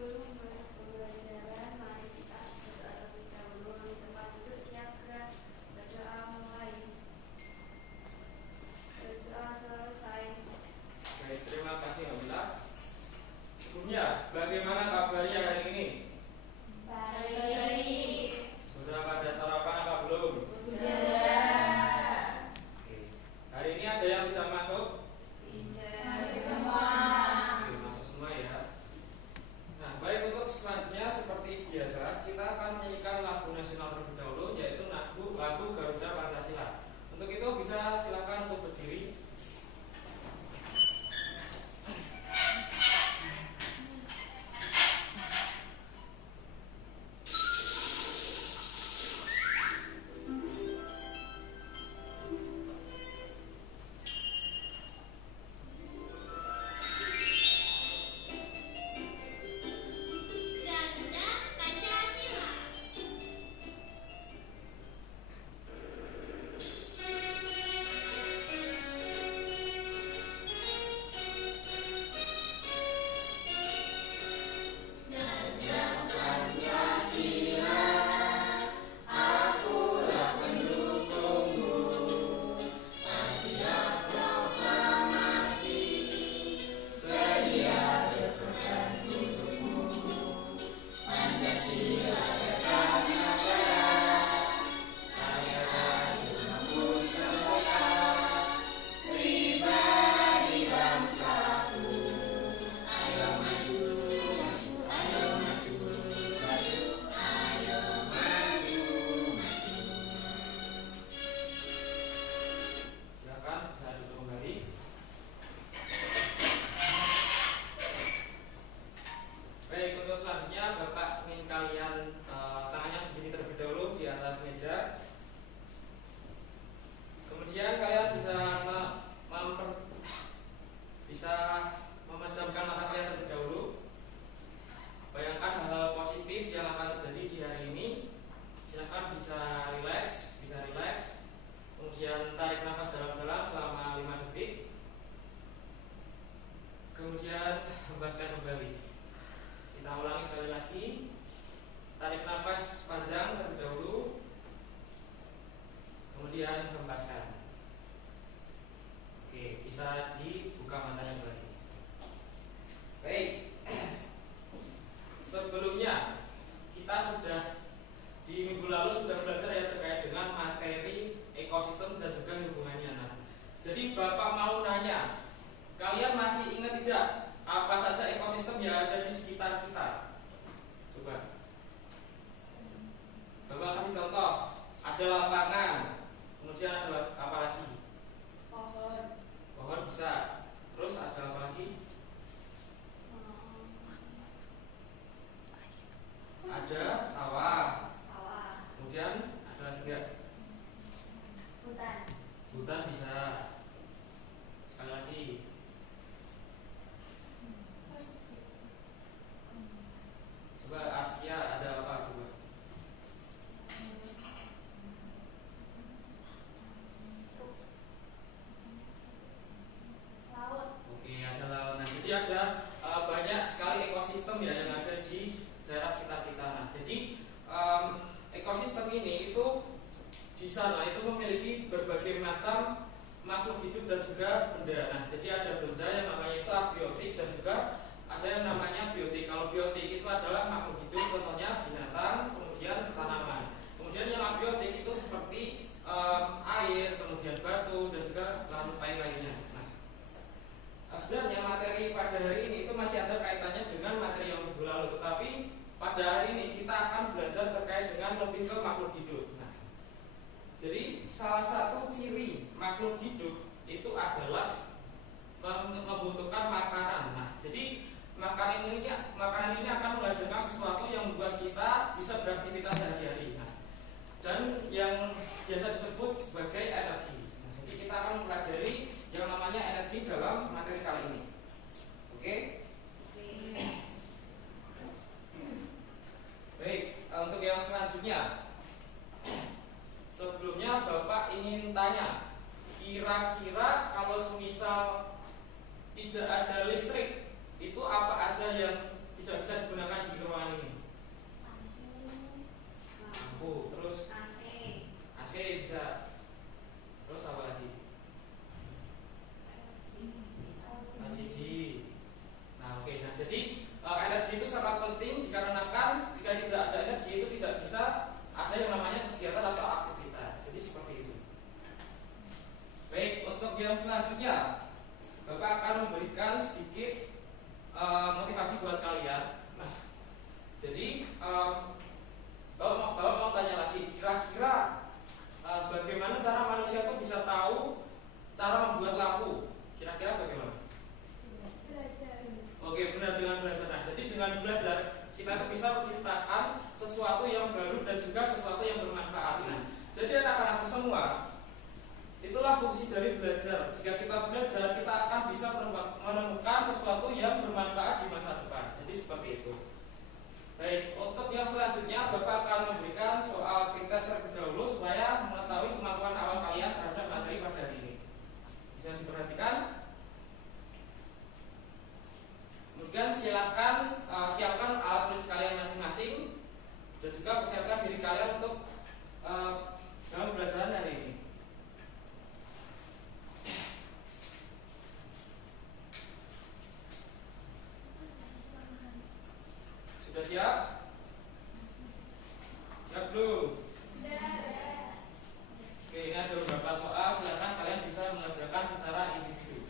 pembelajaran, mari kita berdoa terlebih dahulu. Di tempat duduk siaga, berdoa mulai. Berdoa selesai. Baik, terima kasih Alhamdulillah. Sebelumnya, bagaimana kabarnya hari ini? Baik. Sudah pada sarapan apa belum? Sudah. Oke. Hari ini ada yang tidak masuk? Tidak. Masuk semua. Oke, masuk semua ya. Nah, baik, untuk selanjutnya seperti biasa kita akan menyanyikan lagu nasional terlebih dahulu, yaitu lagu Garuda Pancasila. Untuk itu bisa silakan untuk berdiri. Garuda Pancasila. Silakan bisa duduk kembali. Baik, untuk selanjutnya Bapak ingin kalian tangannya berdiri terlebih dahulu di atas meja. Kemudian kalian bisa memejamkan mata kalian terlebih dahulu. Bayangkan hal-hal positif yang akan terjadi di hari ini. Silakan bisa rileks. Kemudian tarik nafas dalam-dalam selama 5 detik. Kemudian hembuskan kembali. Kita ulangi sekali lagi. Tarik nafas panjang terlebih dahulu. Kemudian hembuskan. Oke, bisa dibuka matanya kembali. Baik. Sebelumnya kita sudah di minggu lalu sudah belajar ya terkait dengan materi ekosistem dan juga hubungannya. Nah, jadi Bapak mau nanya, kalian masih ingat tidak apa saja ekosistem yang ada di sekitar kita? Coba. Bapak kasih contoh. Ada lapangan, kemudian ada apa lagi? Pohon. Pohon bisa. Terus ada apa lagi? Ada sawah. Sawah. Kemudian ada lagi nggak? Hutan. Hutan bisa. Sekali lagi. Coba Askia ada apa coba? Laut. Oke, ada laut. Nah, jadi ada banyak sekali ekosistem ya yang ada di daerah sekitar kita. Nah, jadi ekosistem ini itu di sana itu memiliki berbagai macam makhluk hidup dan juga benda. Nah, jadi ada benda yang namanya itu abiotik dan juga ada yang namanya biotik. Kalau biotik itu adalah makhluk hidup, contohnya binatang, kemudian tanaman. Kemudian yang abiotik itu seperti air, kemudian batu dan juga lain lainnya. Nah, sebenarnya materi pada hari ini itu masih ada kaitannya dengan materi yang minggu lalu, tetapi pada hari ini kita akan belajar terkait dengan lebih ke makhluk hidup. Nah, jadi salah satu ciri makhluk hidup itu adalah membutuhkan makanan. Nah, jadi makanan ini akan menghasilkan sesuatu yang membuat kita bisa beraktivitas sehari-hari. Nah, dan yang biasa disebut sebagai energi. Nah, jadi kita akan mempelajari yang namanya energi dalam materi kali ini. Oke? Baik, untuk yang selanjutnya, sebelumnya Bapak ingin tanya, kira-kira kalau semisal tidak ada listrik, itu apa aja yang tidak tidak bisa digunakan di ruangan ini? Lampu, terus AC. AC bisa. Terus apa lagi? LCD. Nah, oke. Nah, jadi energi itu sangat penting dikarenakan jika tidak ada energi itu tidak bisa ada yang namanya kegiatan atau aktivitas. Jadi seperti itu. Baik, untuk yang selanjutnya, Bapak akan memberikan sedikit motivasi buat kalian. Nah, jadi Bapak mau tanya lagi, kira-kira bagaimana cara manusia itu bisa tahu cara membuat lampu? Kira-kira bagaimana? Belajar. Oke, benar, dengan belajar. Nah, jadi dengan belajar kita itu bisa menciptakan sesuatu yang baru dan juga sesuatu yang bermanfaat. Nah, jadi anak-anak semua, itulah fungsi dari belajar. Jika kita belajar, kita akan bisa menemukan sesuatu yang bermanfaat di masa depan. Jadi seperti itu. Baik, untuk yang selanjutnya Bapak akan memberikan soal pretest terlebih dahulu supaya mengetahui kemampuan awal kalian terhadap materi pada hari ini. Bisa diperhatikan. Kemudian silahkan siapkan alat tulis kalian masing-masing dan juga persiapkan diri kalian untuk dalam pembelajaran hari ini. Sudah siap? Siap belum? Oke, ini ada beberapa soal, silakan kalian bisa mengerjakan secara individu.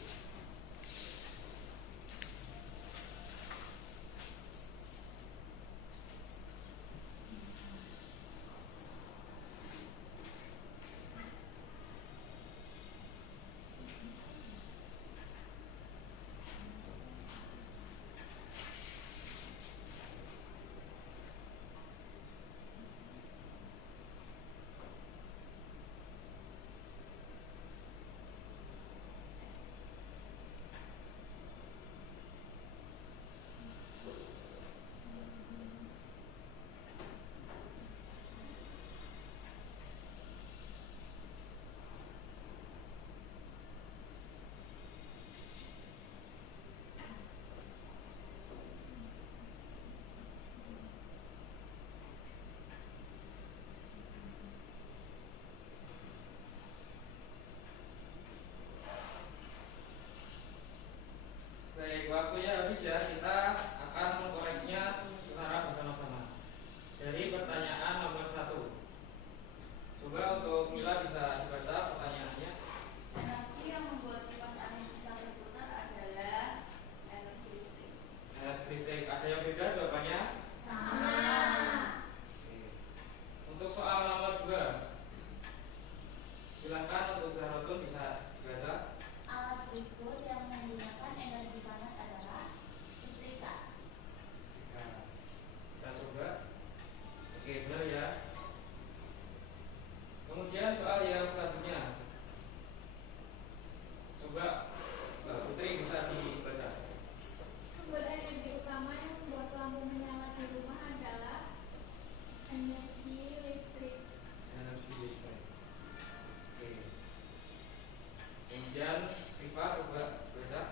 Baik, waktunya habis ya. Kita akan mengkoreksinya secara bersama-sama. Dari pertanyaan nomor 1. Coba untuk Mila bisa dibaca pertanyaannya. Energi yang membuat kipas angin bisa berputar adalah energi listrik. Energi listrik. Ada yang beda jawabannya? Sama. Oke. Untuk soal nomor 2, silahkan untuk Zahrotun bisa dibaca. Alat berikut yang menggunakan energi panas adalah setrika. Nah, kita coba. Oke, benar ya. Kemudian soal yang selanjutnya, coba Mbak Putri bisa dibaca. Sumber energi utama yang membuat lampu menyala di rumah adalah energi listrik. Energi listrik. Oke. Kemudian Rifa coba baca.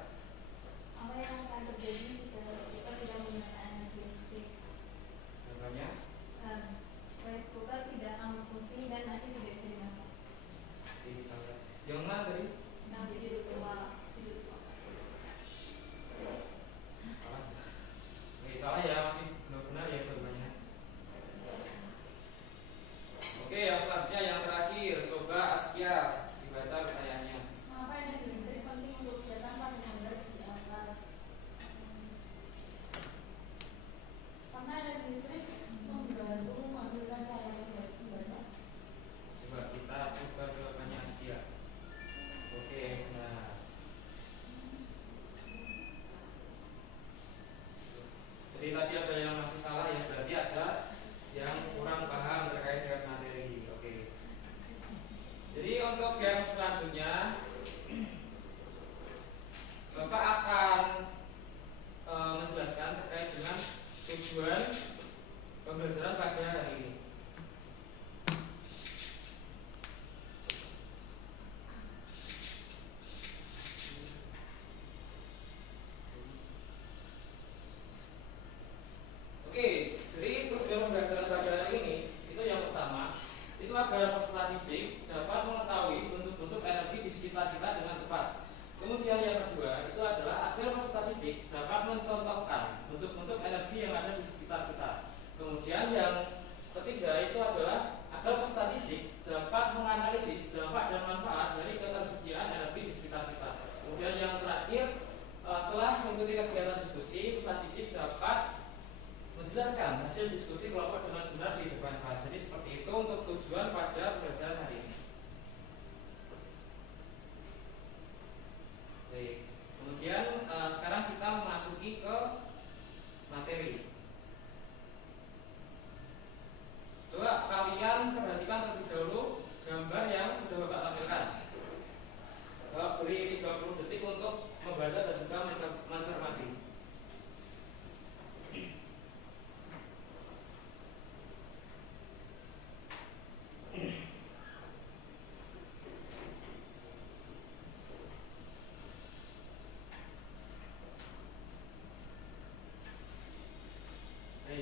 Apa yang akan terjadi jika speaker tidak menggunakan energi listrik? Jawabannya. Rice cooker tidak akan berfungsi dan nasi tidak bisa dimasak. Oke, kita lihat. Yang mana tadi? Nah, hidup tua. Salah. Oke, salah ya, masih belum benar ya jawabannya. Oke, yang selanjutnya yang terakhir, coba Askia dibaca pertanyaannya. Mengapa energi listrik penting untuk kegiatan pada gambar di atas? Karena energi listrik membantu menghasilkan cahaya yang baik membaca. Coba kita coba jawabannya Askia. Oke, nah. Jadi tadi ada yang masih salah ya, berarti ada yang kurang paham terkait dengan materi. Oke. Jadi untuk yang selanjutnya, Bapak akan menjelaskan terkait dengan tujuan pembelajaran pada hari ini. tujuan pada pembelajaran hari ini. Baik. Kemudian sekarang kita memasuki ke materi. Coba kalian perhatikan terlebih dahulu gambar yang sudah Bapak tampilkan. Bapak beri 30 detik untuk membaca dan juga mencermati.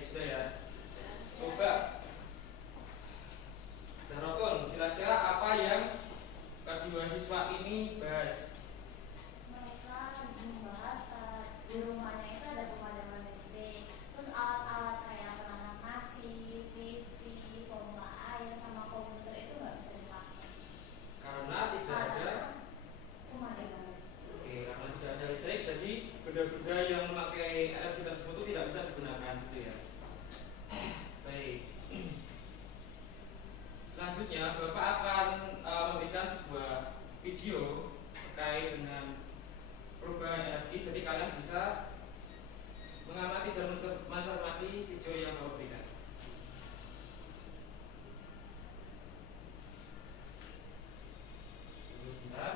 Sudah ya. Coba Zarotun, kira-kira apa yang kedua siswa ini bahas? Mereka membahas di rumahnya itu ada pemadaman listrik, terus alat-alat kayak penanak nasi, TV, pompa air, sama komputer itu nggak bisa dipakai Karena tidak ada pemadaman listrik. Oke, karena tidak ada listrik, jadi benda-benda yang memakai energi tersebut itu tidak bisa digunakan, gitu ya. Baik. Selanjutnya Bapak akan memberikan sebuah video terkait dengan perubahan energi. Jadi kalian bisa mengamati dan mencermati video yang Bapak berikan. Tunggu sebentar.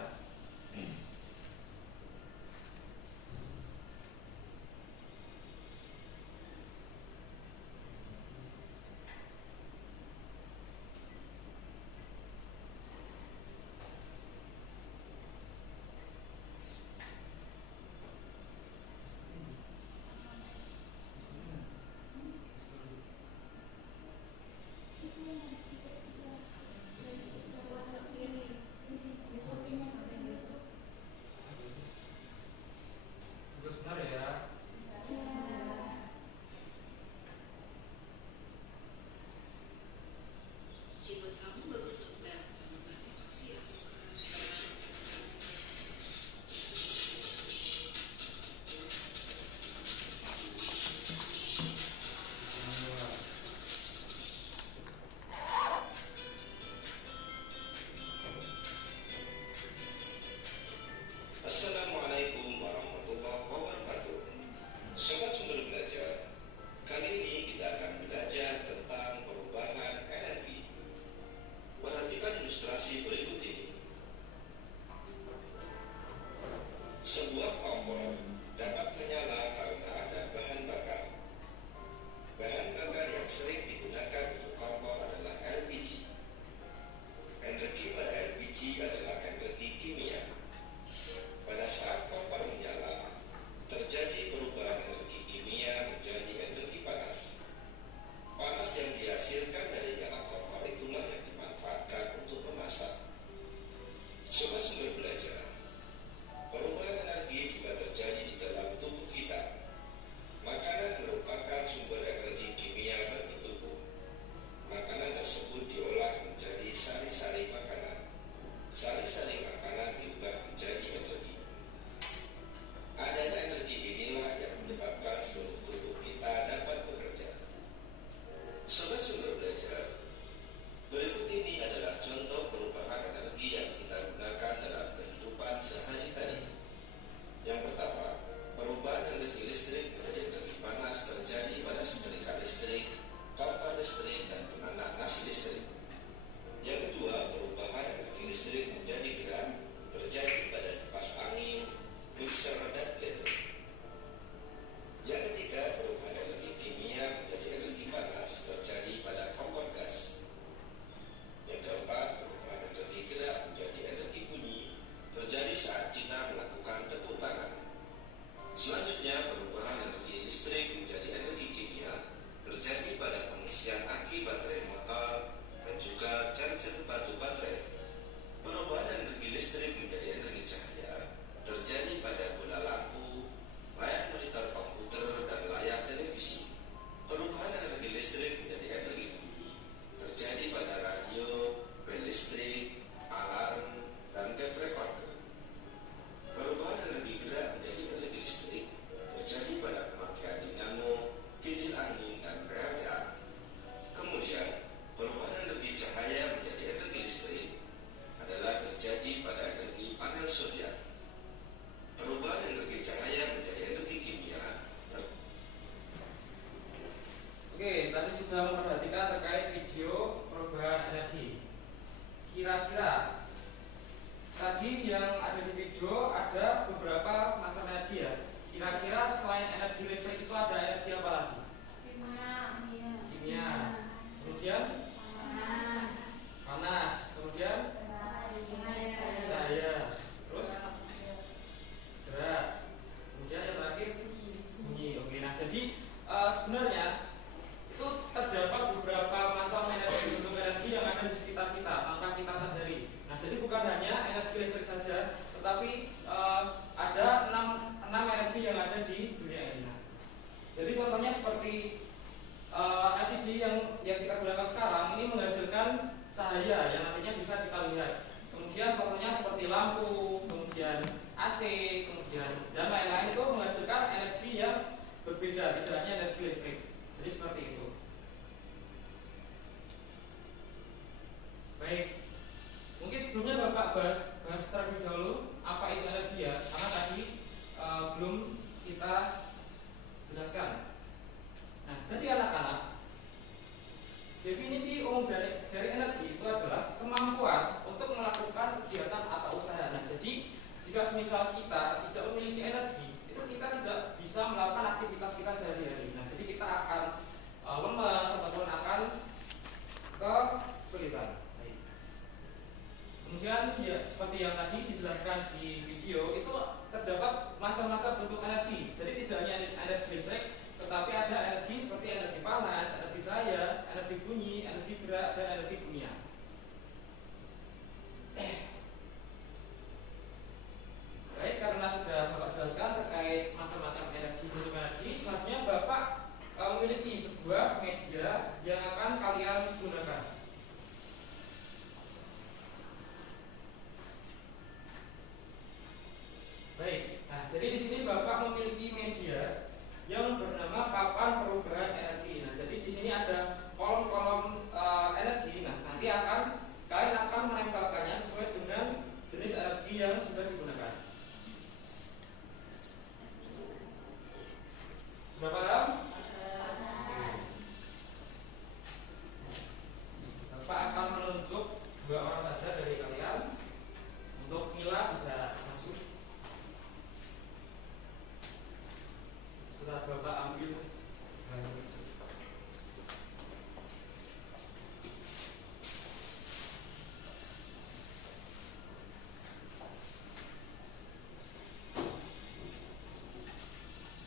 Oke, tadi sudah memperhatikan terkait video perubahan energi. Kira-kira tadi yang ada di video ada beberapa macam energi ya. Kira-kira selain energi listrik itu ada energi apa lagi? Kimia. Kemudian panas. Kemudian cahaya. Terus gerak. Kemudian yang terakhir bunyi. Oke, nah jadi sebenarnya itu terdapat beberapa macam bentuk energi yang ada di sekitar kita tanpa kita sadari. Nah, jadi bukan hanya energi listrik saja, tetapi ada enam energi yang ada di dunia ini. Nah, jadi contohnya seperti LCD yang kita gunakan sekarang ini menghasilkan cahaya yang nantinya bisa kita lihat. Kemudian contohnya seperti lampu, kemudian AC, kemudian dan lain-lain itu menghasilkan energi yang berbeda, tidak hanya energi listrik. Jadi seperti itu. Baik, mungkin sebelumnya Bapak bahas terlebih dahulu apa itu energi ya, karena tadi belum kita jelaskan. Nah, jadi anak-anak, definisi umum dari energi itu adalah kemampuan untuk melakukan kegiatan atau usaha. Nah, jadi jika semisal kita tidak memiliki energi, itu kita tidak bisa melakukan aktivitas kita sehari-hari. Nah, jadi kita akan lemas ataupun akan kesulitan. Kemudian ya seperti yang tadi dijelaskan di video itu terdapat macam-macam bentuk energi. Jadi tidak hanya energi listrik, tetapi ada energi seperti energi panas, energi cahaya, energi bunyi, energi gerak, dan energi kimia. Baik, karena sudah Bapak jelaskan terkait macam-macam energi, bentuk energi, selanjutnya Bapak memiliki sebuah media yang akan kalian gunakan. Baik, nah jadi di sini Bapak memiliki media yang bernama papan perubahan energi. Nah, jadi di sini ada kolom-kolom energi. Nah, nanti kalian akan menempelkannya sesuai dengan jenis energi yang sudah digunakan. Sudah paham? Bapak akan menunjuk dua orang saja dari kalian. Untuk Mila bisa masuk. Setelah Bapak ambil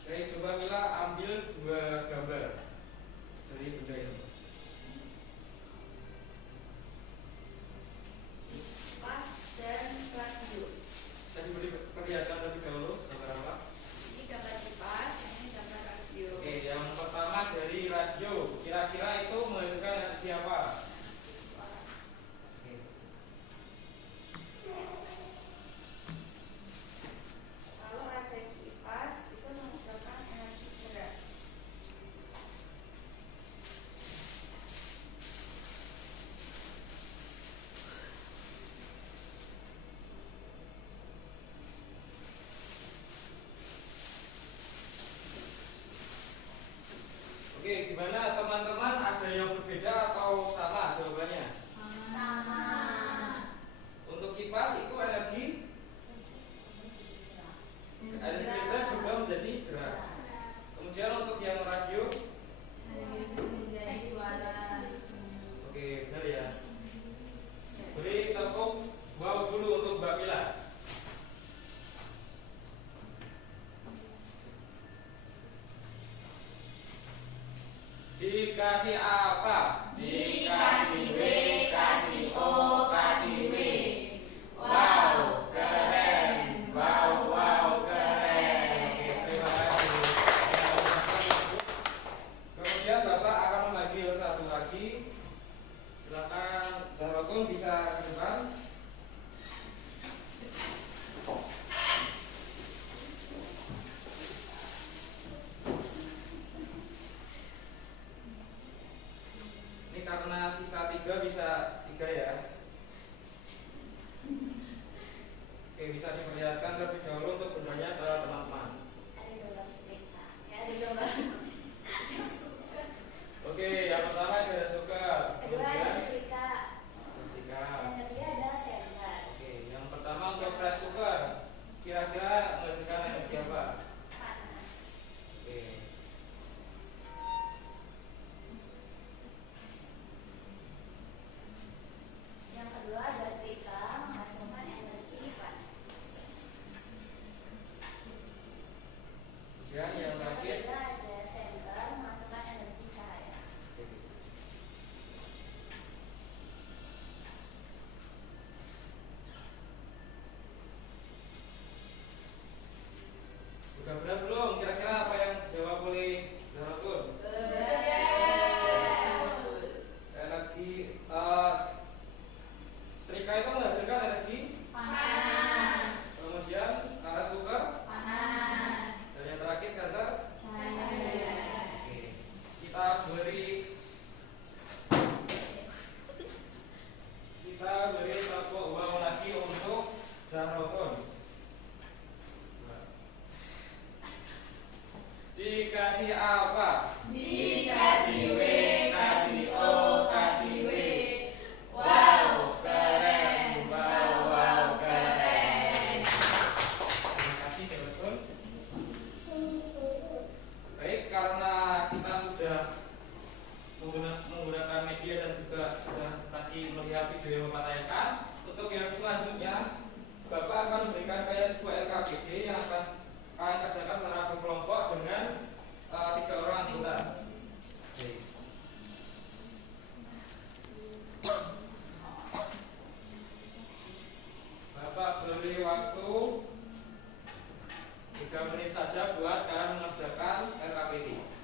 Oke, coba Mila ambil dua gambar dari benda ini. Kipas dan radio. Saya beri perlihatkan lebih dahulu gambar apa? Ini gambar kipas, ini gambar radio. Oke, yang pertama dari radio. Kira-kira itu menghasilkan energi apa? Oke. Kalau ada kipas itu menghasilkan energi gerak. Oke, gimana teman-teman? Ada yang berbeda atau sama jawabannya? Sama. Untuk kipas itu energi listrik berubah menjadi gerak. Kemudian untuk yang radio, menjadi suara. oke, benar ya. Beri tepuk wow dulu untuk Mbak Mila. Dikasih apa? Dikasih W, kasih O, kasih W. Wow, keren. Wow, keren. Oke, terima kasih. Kemudian Bapak akan memanggil satu lagi. Silakan Zahratun bisa ke depan. Ini karena sisa 3 bisa 3 ya. Oke, bisa diperlihatkan terlebih dahulu untuk bendanya ke teman-teman. Ada gambar cerita. Ya, ada gambar. menggunakan media dan juga sudah tadi melihat video yang mematayakan. Untuk yang selanjutnya, Bapak akan memberikan kayak sebuah LKPD yang akan kalian kerjakan secara berkelompok dengan 3 orang anggota. Oke. Bapak beri waktu 3 menit saja buat kalian mengerjakan LKPD.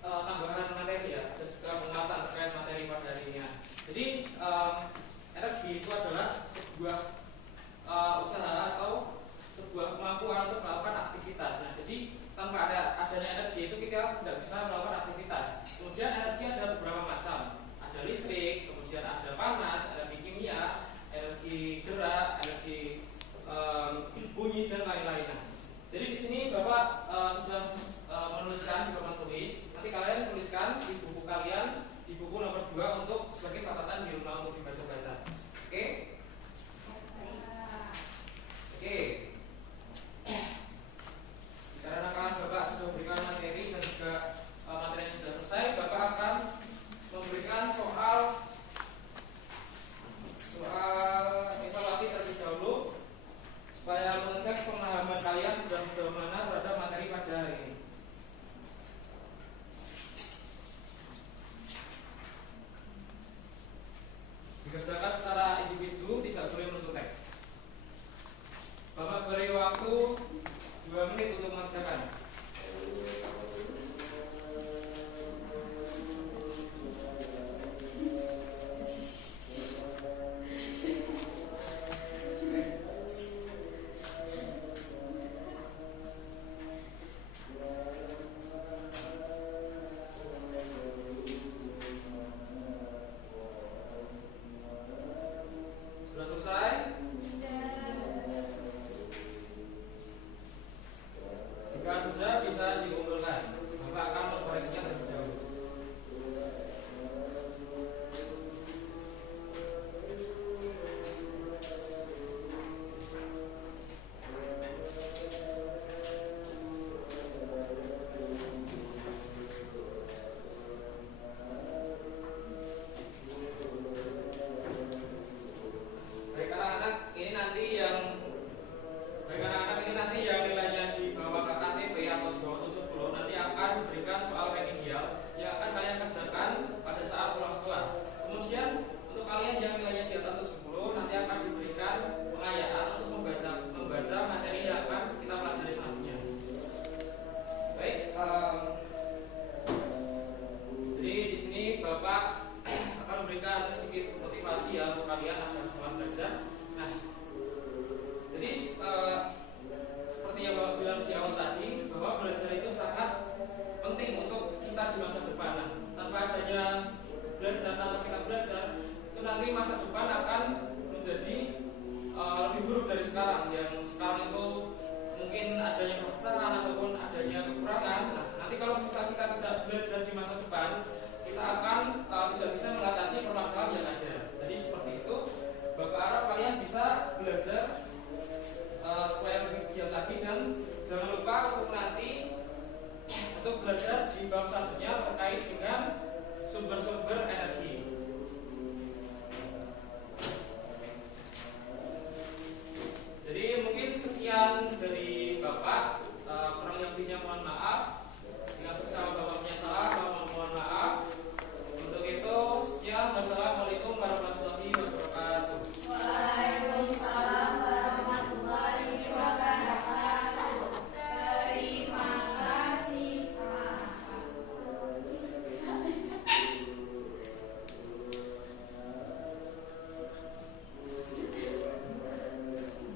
tambahan materi ya, dan juga penguatan terkait materi pada hari ini. Jadi energi itu adalah sebuah usaha atau sebuah kemampuan untuk melakukan aktivitas. Nah, jadi tanpa adanya energi itu kita tidak bisa melakukan aktivitas. Kemudian energi ada beberapa macam. Ada listrik, kemudian ada panas, energi kimia, energi gerak, energi bunyi dan lain-lainnya. Jadi di sini Bapak sudah menuliskan di papan tulis. Nanti kalian tuliskan di buku kalian di buku nomor 2 untuk sebagai catatan di rumah untuk dibaca-baca. Oke? Oke. Dikarenakan Bapak sudah memberikan materi dan juga materi yang sudah selesai, Bapak akan memberikan soal evaluasi terlebih dahulu supaya mengecek pemahaman kalian sudah sejauh mana terhadap materi pada hari ini. Dikerjakan secara individu, tidak boleh mencontek. Bapak beri waktu 2 menit untuk mengerjakan. Sudah selesai? Jika sudah, bisa dikumpulkan. Bapak akan mengkoreksinya terlebih dahulu. Baik anak-anak, ini nanti yang nilainya di bawah KKTP atau di bawah 70 nanti akan diberikan soal remedial yang akan kalian kerjakan pada saat pulang sekolah. Kemudian untuk kalian yang nilainya di atas 70 nanti akan diberikan pengayaan untuk membaca materi yang akan kita pelajari selanjutnya. Baik, jadi di sini Bapak akan memberikan sedikit motivasi ya untuk kalian agar semangat belajar. Nah, jadi seperti yang Bapak bilang di awal tadi, bahwa belajar itu sangat penting untuk kita di masa depan. Nah, tanpa adanya belajar, tanpa kita belajar, itu nanti masa depan akan menjadi lebih buruk dari sekarang. Yang sekarang itu mungkin adanya perpecahan ataupun adanya kekurangan. Nah, nanti kalau misalnya kita tidak belajar di masa depan,